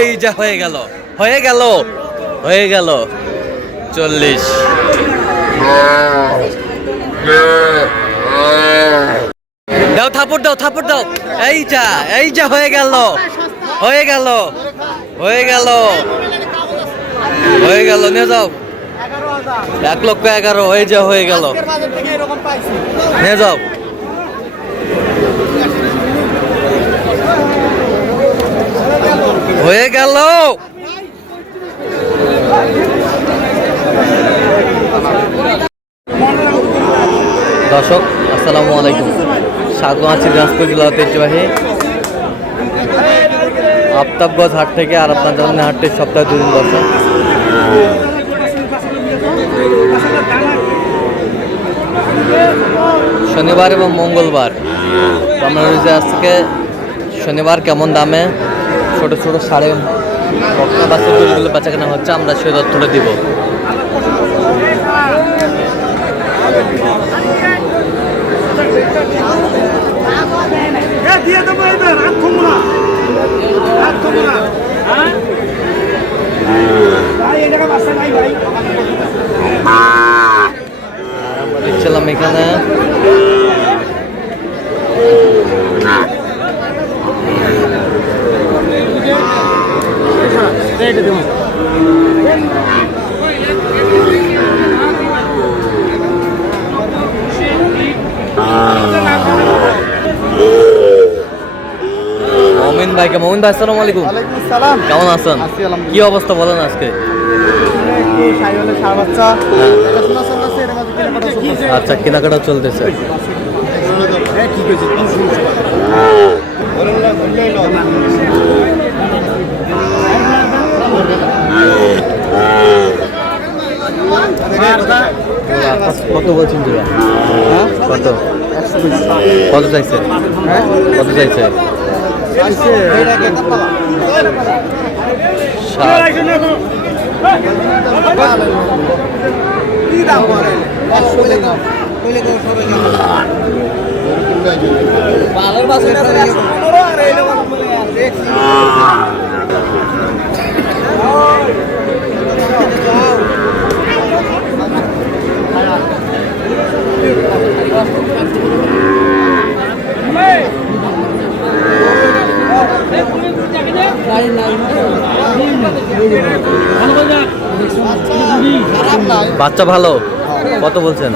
এই যা হয়ে গেল 40। দাও থাপড় দাও এই যা হয়ে গেল নিয়ে যাও 1,11,000 এই যা হয়ে গেল নিয়ে যাও। হয়ে গেল দর্শক আসসালামু আলাইকুম, স্বাগত আছি দিনাজপুর জেলা ঐতিহ্যবাহী আফতাবগঞ্জ হাট থেকে। আর আপনার জানেন হাটটি সপ্তাহে 2 দিন দর্শক। শনিবার এবং মঙ্গলবার। আমরা রয়েছে আজকে শনিবার কেমন দামে ছোট ছোট সাড়ে বকনা বাচ্চা গরুগুলো বেচা কেনা হচ্ছে, আমরা সেই তথ্যটা দিব। আমরা দেখছিলাম এখানে মমিন ভাই আসসালামু আলাইকুম। কেমন আছেন? কি অবস্থা বলেন আজকে? আচ্ছা, কেনাকাটা চলতেছে। কত বলছেন জোড়া? কত চাইছে? বাচ্চা ভালো। কত বলছেন?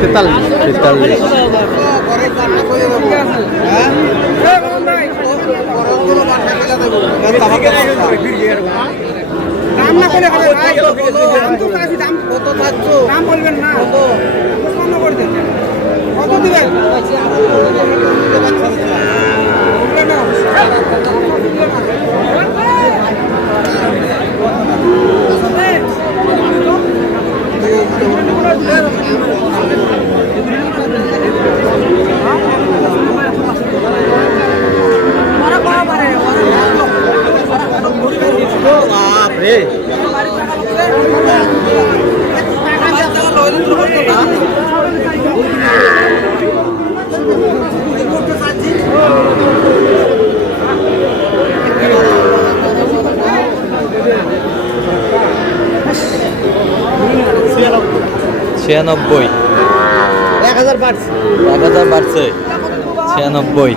43। ছিয়ানব্বই। 1000 বাড়ছে 96।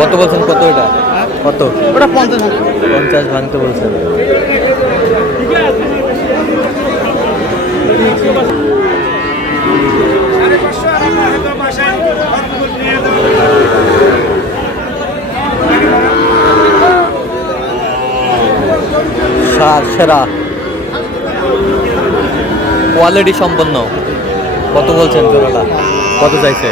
কত বলছেন? কত এটা? কত? ওটা 50 ভাঙতে বলছেন। সেরা কোয়ালিটি সম্পন্ন। কত বলছেন জোড়াটা? কত চাইছে?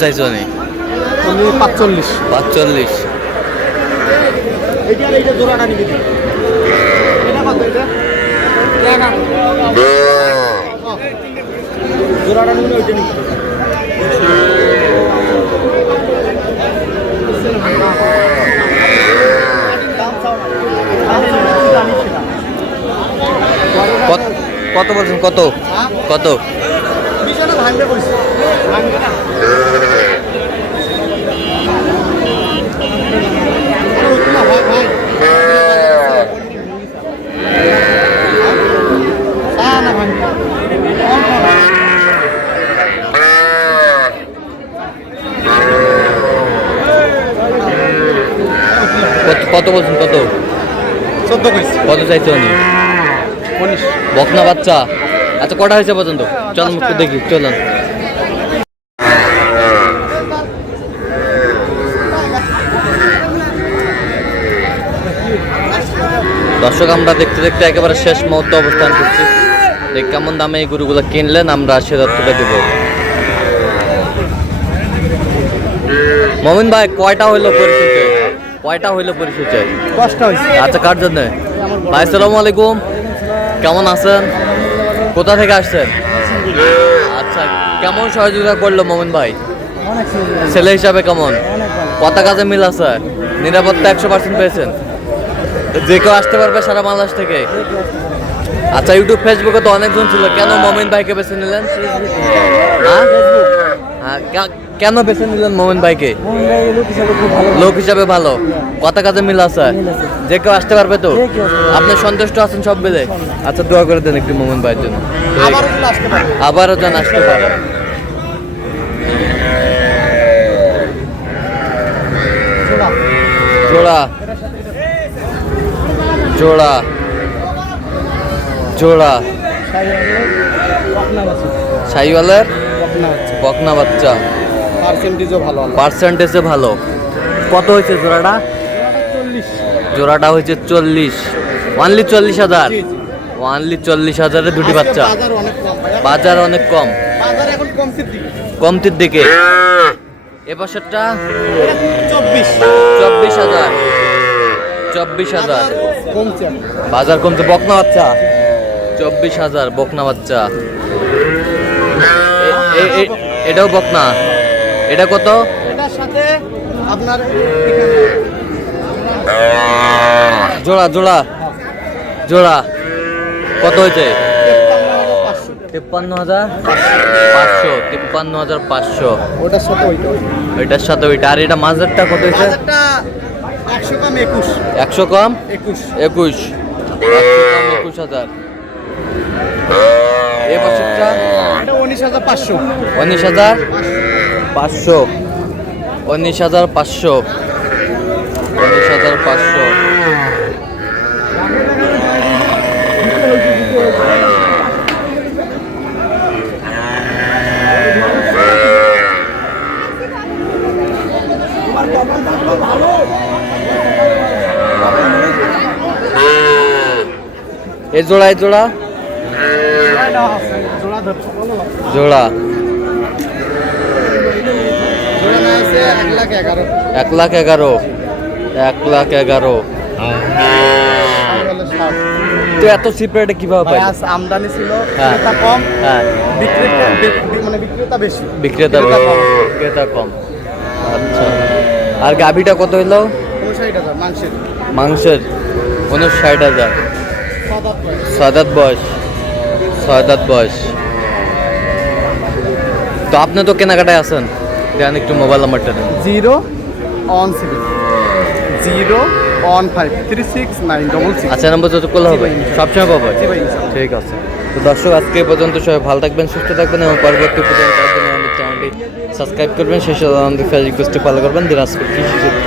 চাইছো নি? 45। 45। এইটা জোড়াটা নিবি। এটা কত এটা? জোড়াটা নিবি ওইটা নিবি। কত বলছেন? কত কত? বিছানা ভাঙবে কইছে। ভাঙবে না। কত বলছেন? কত? 14 কইছে। কত চাইছো নি? 19। বকনা বাচ্চা। আচ্ছা কটা হয়েছে পর্যন্ত? চলুন একটু দেখি, চলুন। দর্শক, আমরা দেখতে দেখতে একেবারে শেষ মুহূর্তে অবস্থান করছি। দেখ কেমন দামে এই গরুগুলো কিনলেন, আমরা সে তথ্যটা দেব। মমিন ভাই, কয়টা হইলো পরিচয়? কয়টা হইলো পরিচয়? 5টা হইছে। আচ্ছা, কার জন্য? ভাই আসসালামু আলাইকুম, কেমন আছেন? কোথা থেকে আসছেন? আচ্ছা, কেমন সহযোগিতা করলো মমিন ভাই? ছেলে হিসাবে কেমন? কত কাজে মিল আছে? নিরাপত্তা 100% পেয়েছেন? যে কেউ আসতে পারবে সারা বাংলাদেশ থেকে? আচ্ছা, ইউটিউব ফেসবুকে তো অনেকজন ছিল, কেন মমিন ভাইকে বেছে নিলেন? হ্যাঁ, কেন বেছে নিলেন মমিন ভাইকে? লোক হিসাবে ভালো, কথা কাজে মিল আছে, যে কেউ আসতে পারবে তো? আপনি সন্তুষ্ট আছেন সব মিলে? আচ্ছা, দোয়া করে দেন একটু মমিন ভাইয়ের জন্য, আবারও যেন আসতে পারে। জোড়া জোড়া জোড়া শাহিওয়ালের বকনা বাচ্চা, পার্সেন্টেজে ভালো। কত হয়েছে জোড়াটা? জোড়াটা হয়েছে 40। অনলি 40,000। অনলি 40,000-এ দুটি বাচ্চা। বাজার অনেক কম, কমতির দিকে। এ বছরটা 24,000। 24,000 বাজার কমছে। বকনা বাচ্চা 24,000 বকনা বাচ্চা। এটাও বকনা। এটা কত? এটার সাথে আপনার জোড়া জোড়া জোড়া কত হয়েছে? 53,500। 53,500। ওটার সাথে ওইটা। ওইটার সাথে ওইটা। আর এটা মাঝেরটা কত হয়েছে? 100 কম 21। 100 কম 21। 21। 21,000। এই বছরটা এটা 19,500। 19,500। 19,500। 19,500। এই জোড়া, এই জোড়া জোড়া 1,11,000। 1,11,000। তো এত চিপ রেটে কিভাবে পাই? আমদানি ছিল, হ্যাঁ। ক্রেতা কম, হ্যাঁ, বিক্রেতা বেশি। বিক্রেতা কম। আচ্ছা, আর গাভিটা কত হইলো? 59,000 মাংসের। মাংসের 59,000। 6 দাঁত বয়স। 6 দাঁত বয়স। তো আপনি তো কেনাকাটায় আছেন, দেন একটু মোবাইল নাম্বারটা দেন। 017 015 3696। আচ্ছা, নাম্বার যত করলে হবে, সবসময় পাবো। ঠিক আছে। তো দর্শক, আজকে এই পর্যন্ত। সবাই ভালো থাকবেন, সুস্থ থাকবেন এবং পরবর্তী পর্যন্ত আমাদের চ্যানেলটি সাবস্ক্রাইব করবেন। সেই সাথে আমাদের ফেসবুক পেজটি ফলো করবেন। দিনাজপুর কৃষি চিত্র।